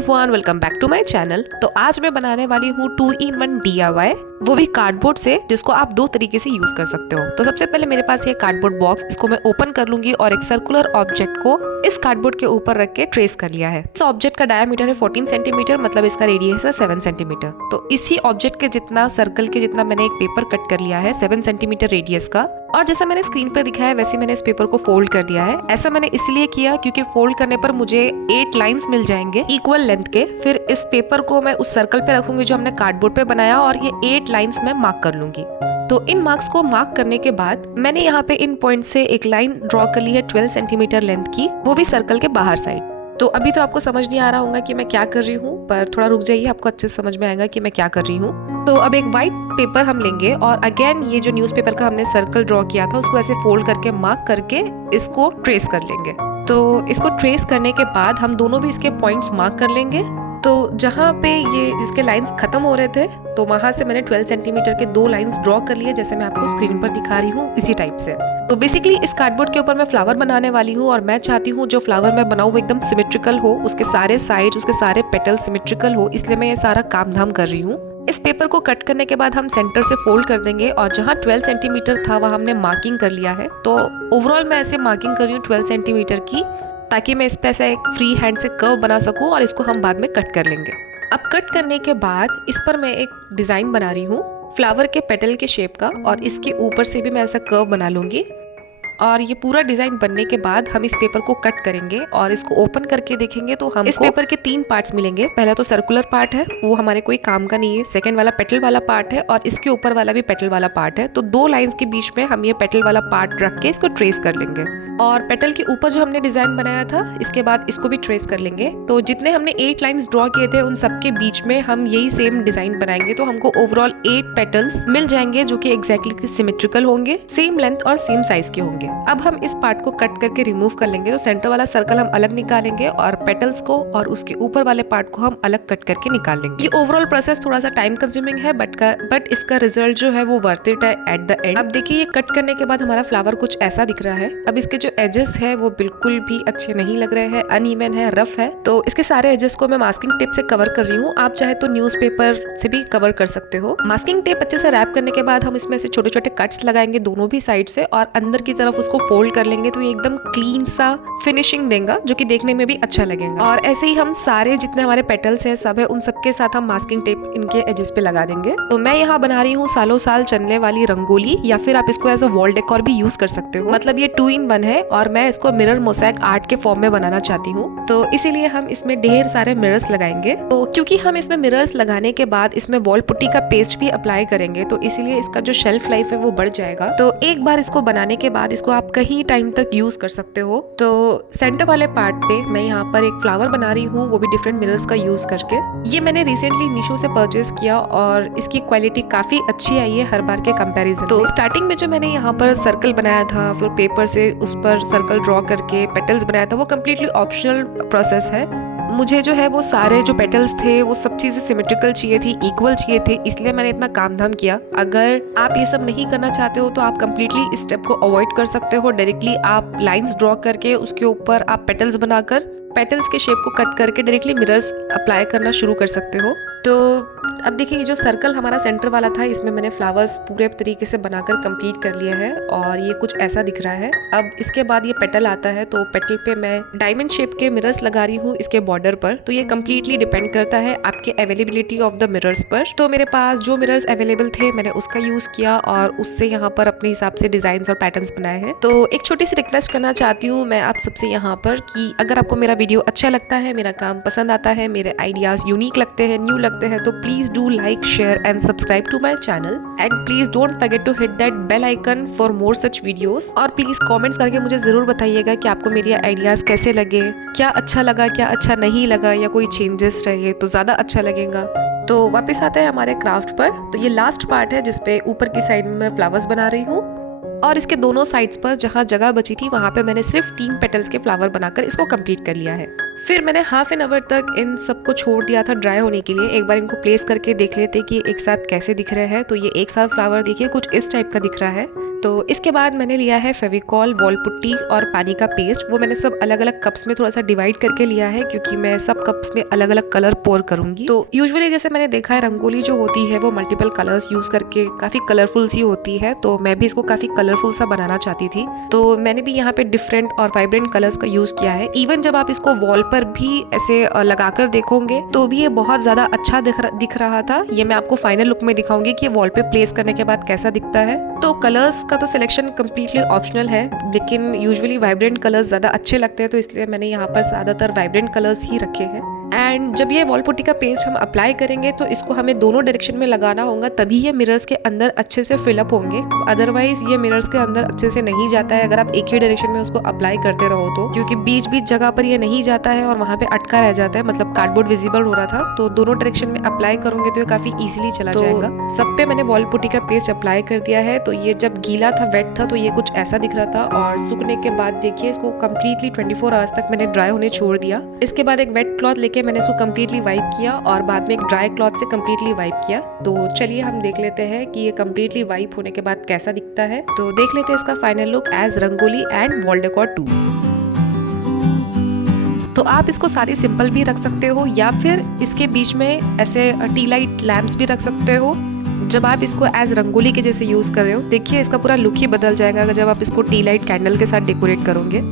Everyone, welcome back to my channel. तो आज मैं बनाने वाली हूँ 2-in-1 DIY, वो भी कार्डबोर्ड से, जिसको आप दो तरीके से यूज कर सकते हो। तो सबसे पहले मेरे पास ये कार्डबोर्ड बॉक्स, इसको मैं ओपन कर लूंगी और एक सर्कुलर ऑब्जेक्ट को इस कार्डबोर्ड के ऊपर रख के ट्रेस कर लिया है। इस ऑब्जेक्ट का डायमीटर है 14 सेंटीमीटर, मतलब इसका रेडियस है 7 सेंटीमीटर। तो इसी ऑब्जेक्ट के जितना, सर्कल के जितना मैंने एक पेपर कट कर लिया है 7 सेंटीमीटर रेडियस का, और जैसा मैंने स्क्रीन पर दिखाया है वैसे मैंने इस पेपर को फोल्ड कर दिया है। ऐसा मैंने इसलिए किया क्योंकि फोल्ड करने पर मुझे 8 लाइंस मिल जाएंगे इक्वल लेंथ के। फिर इस पेपर को मैं उस सर्कल पे रखूंगी जो हमने कार्डबोर्ड पे बनाया, और ये 8 लाइंस में मार्क कर लूंगी। तो इन मार्क्स को मार्क करने के बाद मैंने यहाँ पे इन पॉइंट से एक लाइन ड्रॉ कर ली है 12 सेंटीमीटर लेंथ की, वो भी सर्कल के बाहर साइड। तो अभी तो आपको समझ नहीं आ रहा होगा कि मैं क्या कर रही हूँ, पर थोड़ा रुक जाइए, आपको अच्छे से समझ में आएगा कि मैं क्या कर रही हूँ। तो अब एक व्हाइट पेपर हम लेंगे और अगेन ये जो न्यूज़पेपर का हमने सर्कल ड्रॉ किया था उसको ऐसे फोल्ड करके मार्क करके इसको ट्रेस कर लेंगे। तो इसको ट्रेस करने के बाद हम दोनों भी इसके पॉइंट्स मार्क कर लेंगे। तो जहाँ पे ये जिसके लाइंस खत्म हो रहे थे, तो वहां से मैंने 12 सेंटीमीटर के 2 लाइंस ड्रॉ कर लिए, जैसे मैं आपको स्क्रीन पर दिखा रही हूँ इसी टाइप से। तो बेसिकली इस कार्डबोर्ड के ऊपर मैं फ्लावर बनाने वाली हूँ, और मैं चाहती हूँ जो फ्लावर मैं बनाऊँ वो एकदम सिमेट्रिकल हो, उसके सारे साइड, उसके सारे पेटल सिमेट्रिकल हो, इसलिए मैं ये सारा काम धाम कर रही हूँ। इस पेपर को कट करने के बाद हम सेंटर से फोल्ड कर देंगे, और जहाँ 12 सेंटीमीटर था वहाँ हमने मार्किंग कर लिया है। तो ओवरऑल मैं ऐसे मार्किंग कर रही हूँ 12 सेंटीमीटर की, ताकि मैं इस पे ऐसा एक फ्री हैंड से कर्व बना सकूं, और इसको हम बाद में कट कर लेंगे। अब कट करने के बाद इस पर मैं एक डिज़ाइन बना रही हूँ फ्लावर के पेटल के शेप का, और इसके ऊपर से भी मैं ऐसा कर्व बना लूँगी। और ये पूरा डिजाइन बनने के बाद हम इस पेपर को कट करेंगे और इसको ओपन करके देखेंगे तो हम इस पेपर के 3 पार्ट्स मिलेंगे। पहला तो सर्कुलर पार्ट है, वो हमारे कोई काम का नहीं है। सेकंड वाला पेटल वाला पार्ट है, और इसके ऊपर वाला भी पेटल वाला पार्ट है। तो 2 लाइंस के बीच में हम ये पेटल वाला पार्ट रख के इसको ट्रेस कर लेंगे, और पेटल के ऊपर जो हमने डिजाइन बनाया था इसके बाद इसको भी ट्रेस कर लेंगे। तो जितने हमने 8 लाइंस ड्रॉ किए थे उन सबके बीच में हम यही सेम डिजाइन बनाएंगे, तो हमको ओवरऑल 8 पेटल्स मिल जाएंगे जो कि एग्जैक्टली सिमेट्रिकल होंगे, सेम लेंथ और सेम साइज के होंगे। अब हम इस पार्ट को कट करके रिमूव कर लेंगे। तो सेंटर वाला सर्कल हम अलग निकालेंगे, और पेटल्स को और उसके ऊपर वाले पार्ट को हम अलग कट करके निकाल लेंगे। ये ओवरऑल प्रोसेस थोड़ा सा टाइम कंज्यूमिंग है, बट इसका रिजल्ट जो है वो वर्थ इट है एट द एंड। अब देखिए, ये कट करने के बाद हमारा फ्लावर कुछ ऐसा दिख रहा है। अब इसके जो एजेस है वो बिल्कुल भी अच्छे नहीं लग रहे हैं, अनइवन है, रफ है। तो इसके सारे एजेस को मैं मास्किंग टेप से कवर कर रही हूँ। आप चाहे तो न्यूज़पेपर से भी कवर कर सकते हो। मास्किंग टेप अच्छे से रैप करने के बाद हम इसमें से छोटे छोटे कट्स लगाएंगे दोनों भी साइड से, और अंदर की तरफ उसको फोल्ड कर लेंगे, तो ये एकदम क्लीन सा फिनिशिंग देगा जो कि देखने में भी अच्छा लगेगा। और ऐसे ही हम सारे जितने हमारे पेटल्स हैं सब है, उन सबके साथ हम मास्किंग टेप इनके एजेस पे लगा देंगे। तो मैं यहाँ बना रही हूँ सालों साल चलने वाली रंगोली, या फिर आप इसको एज अ वॉल डेकोर भी यूज कर सकते हो। मतलब ये 2-in-1 है, और मैं इसको मिरर मोज़ेक आर्ट के फॉर्म में बनाना चाहती हूँ। तो इसीलिए हम इसमें ढेर सारे मिरर्स लगाएंगे। तो क्योंकि हम इसमें मिरर्स लगाने के बाद इसमें वॉल पुट्टी का पेस्ट भी अप्लाई करेंगे, तो इसीलिए इसका जो शेल्फ लाइफ है वो बढ़ जाएगा। तो एक बार इसको बनाने के बाद इसको आप कहीं टाइम तक यूज कर सकते हो। तो सेंटर वाले पार्ट पे मैं यहाँ पर एक फ्लावर बना रही हूँ, वो भी डिफरेंट मिरर्स का यूज करके। ये मैंने रिसेंटली मीशो से परचेज किया, और इसकी क्वालिटी काफी अच्छी आई है हर बार के कंपैरिजन। तो स्टार्टिंग में जो मैंने यहाँ पर सर्कल बनाया था, फिर पेपर से उस पर सर्कल ड्रॉ करके पेटल्स बनाया था, वो कम्प्लीटली ऑप्शनल प्रोसेस है। मुझे जो है वो सारे जो पेटल्स थे वो सब चीजें सिमेट्रिकल चाहिए थी, इक्वल चाहिए थे, इसलिए मैंने इतना काम धाम किया। अगर आप ये सब नहीं करना चाहते हो तो आप कंप्लीटली इस स्टेप को अवॉइड कर सकते हो। डायरेक्टली आप लाइंस ड्रॉ करके उसके ऊपर आप पेटल्स बनाकर पेटल्स के शेप को कट करके डायरेक्टली मिरर्स अप्लाई करना शुरू कर सकते हो। तो अब देखिए, ये जो सर्कल हमारा सेंटर वाला था इसमें मैंने फ्लावर्स पूरे तरीके से बनाकर कंप्लीट कर लिया है, और ये कुछ ऐसा दिख रहा है। अब इसके बाद ये पेटल आता है, तो पेटल पे मैं डायमंड शेप के मिरर्स लगा रही हूँ इसके बॉर्डर पर। तो ये कंप्लीटली डिपेंड करता है आपके अवेलेबिलिटी ऑफ द मिरर्स पर। तो मेरे पास जो मिरर्स अवेलेबल थे मैंने उसका यूज किया, और उससे यहाँ पर अपने हिसाब से डिजाइन और पैटर्न्स बनाए हैं। तो एक छोटी सी रिक्वेस्ट करना चाहती हूँ मैं आप सबसे यहाँ पर, कि अगर आपको मेरा वीडियो अच्छा लगता है, मेरा काम पसंद आता है, मेरे आइडियाज यूनिक लगते हैं, न्यू लगते हैं, तो please do like, share and subscribe to my channel, and please don't forget to hit that bell icon for more such videos। और प्लीज कमेंट्स करके मुझे जरूर बताइएगा कि आपको मेरे आइडियाज कैसे लगे, क्या अच्छा लगा, क्या अच्छा नहीं लगा, या कोई चेंजेस रहे तो ज्यादा अच्छा लगेगा। तो वापस आते हैं हमारे क्राफ्ट पर। तो ये लास्ट पार्ट है जिसपे ऊपर की साइड में मैं फ्लावर्स बना रही हूँ, और इसके दोनों साइड्स पर जहाँ जगह बची थी वहाँ पे मैंने सिर्फ 3 पेटल्स के फ्लावर बनाकर इसको कंप्लीट कर लिया है। फिर मैंने हाफ एन आवर तक इन सबको छोड़ दिया था ड्राई होने के लिए। एक बार इनको प्लेस करके देख लेते कि एक साथ कैसे दिख रहे हैं। तो ये एक साथ फ्लावर देखिए कुछ इस टाइप का दिख रहा है। तो इसके बाद मैंने लिया है फेविकॉल, वॉल पुट्टी और पानी का पेस्ट। वो मैंने सब अलग अलग कप्स में थोड़ा सा डिवाइड करके लिया है क्योंकि मैं सब कप्स में अलग अलग कलर पोर करूंगी। तो यूजुअली जैसे मैंने देखा है रंगोली जो होती है वो मल्टीपल कलर्स यूज करके काफी कलरफुल सी होती है। तो मैं भी इसको काफी कलरफुल सा बनाना चाहती थी। तो मैंने भी यहाँ पे डिफरेंट और वाइब्रेंट कलर्स का यूज किया है। इवन जब आप इसको वॉल पर भी ऐसे लगाकर देखोगे तो भी ये बहुत ज्यादा अच्छा दिख रहा था। ये मैं आपको फाइनल लुक में दिखाऊंगी कि वॉल पे प्लेस करने के बाद कैसा दिखता है। तो कलर्स का तो सिलेक्शन कम्प्लीटली ऑप्शनल है, लेकिन यूजुअली वाइब्रेंट कलर्स ज़्यादा अच्छे लगते हैं तो इसलिए मैंने यहाँ पर ज़्यादातर वाइब्रेंट कलर्स ही रखे हैं। एंड जब ये वॉल पुट्टी का पेस्ट हम अप्लाई करेंगे तो इसको हमें दोनों डायरेक्शन में लगाना होगा, तभी ये मिरर्स के अंदर अच्छे से फिलअप होंगे। अदरवाइज ये मिरर्स के अंदर अच्छे से नहीं जाता है अगर आप एक ही डायरेक्शन में उसको अप्लाई करते रहो तो, क्योंकि बीच बीच जगह पर ये नहीं जाता है और वहाँ पे अटका रह जाता है। मतलब कार्डबोर्ड विजिबल हो रहा था, तो दोनों डायरेक्शन में अप्लाई करोगे तो ये काफी इजीली चला जाएगा। सब पे मैंने वॉल पुट्टी का पेस्ट अप्लाई कर दिया है। तो ये जब गीला था, वेट था, तो ये कुछ ऐसा दिख रहा था। और सूखने के बाद देखिए इसको कम्प्लीटली 24 आवर्स तक मैंने ड्राई होने छोड़ दिया। इसके बाद एक वेट क्लॉथ लेके मैंने इसको कम्प्लीटली वाइप किया और बाद में एक ड्राई क्लॉथ से कम्प्लीटली वाइप किया। तो चलिए हम देख लेते हैं कि ये कम्प्लीटली वाइप होने के बाद कैसा दिखता है। तो देख लेते हैं इसका final look as rangoli and wall decor 2। तो आप इसको सारी सिंपल भी रख सकते हो या फिर इसके बीच में ऐसे टी लाइट लैम्प्स भी रख सकते हो। जब आप इसको एज रंगोली के जैसे यूज कर रहे हो, देखिए इसका पूरा लुक ही बदल जाएगा अगर जब आप इसको टी लाइट कैंडल के साथ डेकोरेट करोगे।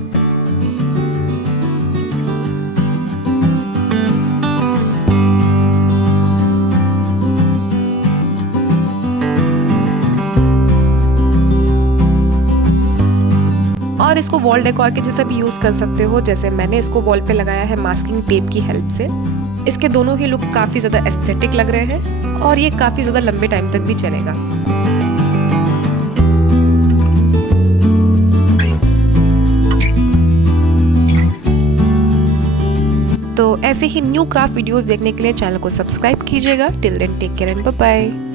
और इसको वॉल डेकोर के जैसे भी यूज कर सकते हो, जैसे मैंने इसको वॉल पे लगाया है मास्किंग टेप की हेल्प से। इसके दोनों ही लुक काफी ज्यादा एस्थेटिक लग रहे हैं और ये काफी ज्यादा लंबे टाइम तक भी चलेगा। तो ऐसे ही न्यू क्राफ्ट वीडियोस देखने के लिए चैनल को सब्सक्राइब कीजिएगा। Till then take care and bye bye.